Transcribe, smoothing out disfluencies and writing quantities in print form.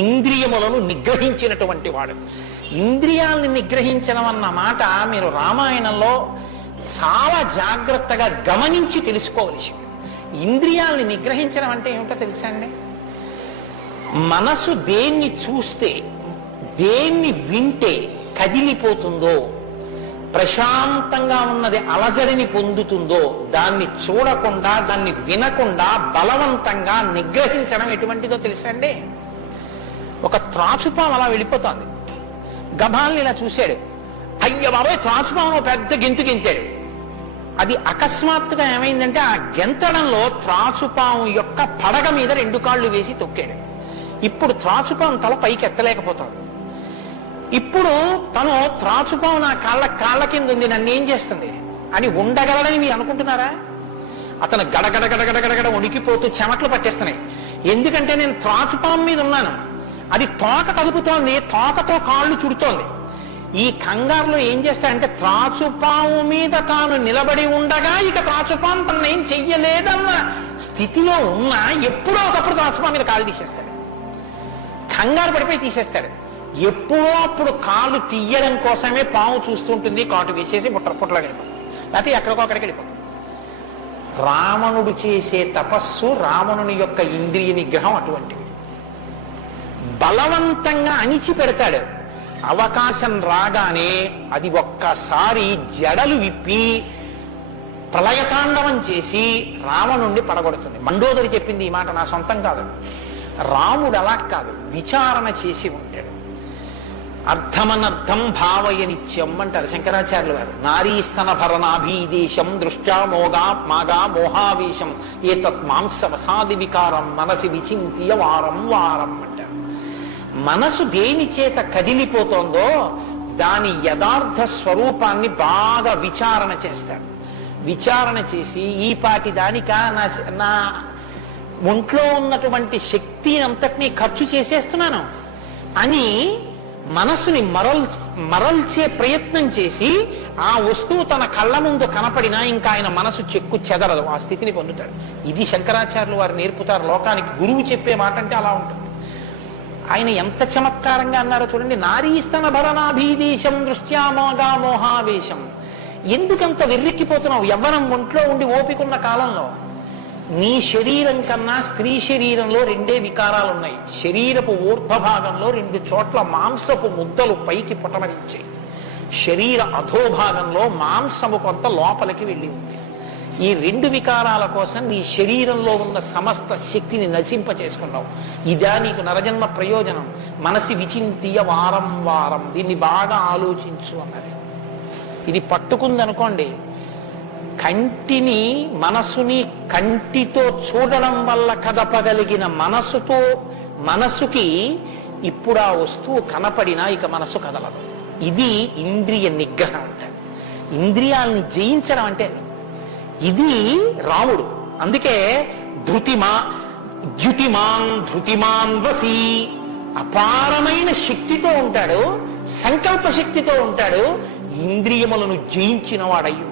ఇంద్రియములను నిగ్రహించినటువంటి వాడు. ఇంద్రియాలను నిగ్రహించడం అన్న మాట మీరు రామాయణంలో చాలా జాగ్రత్తగా గమనించి తెలుసుకోవలసి. ఇంద్రియాలని నిగ్రహించడం అంటే ఏమిటో తెలుసా అండి? మనసు దేన్ని చూస్తే, దేన్ని వింటే కదిలిపోతుందో, ప్రశాంతంగా ఉన్నది అలజడిని పొందుతుందో దాన్ని చూడకుండా, దాన్ని వినకుండా బలవంతంగా నిగ్రహించడం ఎటువంటిదో తెలుసా అండి? ఒక త్రాచుపాము అలా వెళ్ళిపోతుంది. గభాల్ని ఇలా చూశాడు, అయ్య బాబాయ్ త్రాచుపాము పెద్ద గెంతు గెంతాడు. అది అకస్మాత్తుగా ఏమైందంటే ఆ గెంతడంలో త్రాచుపాము యొక్క పడగ మీద 2 కాళ్ళు వేసి తొక్కాడు. ఇప్పుడు త్రాచుపాము తల పైకి ఎత్తలేకపోతాడు. ఇప్పుడు తను త్రాచుపాము నా కాళ్ళ కింద ఉంది, నన్ను ఏం చేస్తుంది అని ఉండగలడని మీరు అనుకుంటున్నారా? అతను గడగడగడగడగడ వణికిపోతూ చెమట్లు పట్టేస్తున్నాయి. ఎందుకంటే నేను త్రాచుపాము మీద ఉన్నాను, అది తోక కదుపుతోంది, తోకతో కాళ్ళు చుడుతోంది. ఈ కంగారులో ఏం చేస్తాడంటే త్రాచుపాము మీద తాను నిలబడి ఉండగా ఇక త్రాచుపాము తను ఏం చెయ్యలేదన్న స్థితిలో ఉన్నా ఎప్పుడో ఒకప్పుడు త్రాచుపాము మీద కాళ్ళు తీసేస్తాడు. కంగారు పడిపోయి తీసేస్తాడు. ఎప్పుడో అప్పుడు కాళ్ళు తీయడం కోసమే పాము చూస్తుంటుంది, కాటు వేసేసి పుట్టలో వెళ్ళిపోతుంది, లేకపోతే ఎక్కడికో అక్కడికి వెళ్ళిపోతుంది. రావణుడు చేసే తపస్సు, రావణుని యొక్క ఇంద్రియ నిగ్రహం అటువంటివి. బలవంతంగా అణిచి పెడతాడు. అవకాశం రాగానే అది ఒక్కసారి జడలు విప్పి ప్రళయతాండవం చేసి రావణుణ్ణి పడగొడుతుంది. మండోదరి చెప్పింది ఈ మాట, నా సొంతం కాదు. రాముడు అలా కాదు, విచారణ చేసి ఉంటాడు. అర్థమనర్థం భావయ నిత్యం అంటారు శంకరాచార్యులు వారు. నారీస్తన భరణాభీదేశం దృష్ట్యా మాగా మోహావేశం ఏతత్ మాంసవసాది వికారం మనసి విచింత్య వారం వారం అంటారు. మనసు దేని చేత కదిలిపోతోందో దాని యథార్థ స్వరూపాన్ని బాగా విచారణ చేస్తాడు. విచారణ చేసి ఈ పాటి దానికా నా ఒంట్లో ఉన్నటువంటి శక్తి అంతటినీ ఖర్చు చేసేస్తున్నాను అని మనసుని మరల్చే ప్రయత్నం చేసి ఆ వస్తువు తన కళ్ళ ముందు కనపడినా ఇంకా ఆయన మనసు చెక్కు చెదరదు, ఆ స్థితిని పొందుతాడు. ఇది శంకరాచార్యులు వారు నేర్పుతారు లోకానికి. గురువు చెప్పే మాట అంటే అలా ఉంటుంది. ఆయన ఎంత చమత్కారంగా అన్నారో చూడండి. నారీస్తన భరణాభీదేశం దృష్ట్యా మోగా మోహావేశం. ఎందుకంత వెర్రెక్కిపోతున్నావు? యవ్వనం ఒంట్లో ఉండి ఓపికన్న కాలంలో నీ శరీరం కన్నా స్త్రీ శరీరంలో 2 వికారాలు ఉన్నాయి. శరీరపు ఊర్ధ్వభాగంలో 2 చోట్ల మాంసపు ముద్దలు పైకి పుటమరించాయి. శరీర అధోభాగంలో మాంసము కొంత లోపలికి వెళ్ళి ఉంది. ఈ 2 వికారాల కోసం నీ శరీరంలో ఉన్న సమస్త శక్తిని నశింప చేసుకున్నావు. ఇదా నీకు నరజన్మ ప్రయోజనం? మనసి విచింతియ వారం వారం, దీన్ని బాగా ఆలోచించు అన్నది. ఇది పట్టుకుందనుకోండి, కంటిని మనసుని కంటితో చూడడం వల్ల కదపగలిగిన మనసుకి ఇప్పుడు ఆ వస్తువు కనపడినా ఇక మనసు కదలదు. ఇది ఇంద్రియ నిగ్రహం అంటారు. ఇంద్రియాలని జయించడం అంటే ఇది రాముడు. అందుకే ధృతిమాన్ వసి, అపారమైన శక్తితో ఉంటాడు, సంకల్ప శక్తితో ఉంటాడు, ఇంద్రియములను జయించిన వాడయ్యి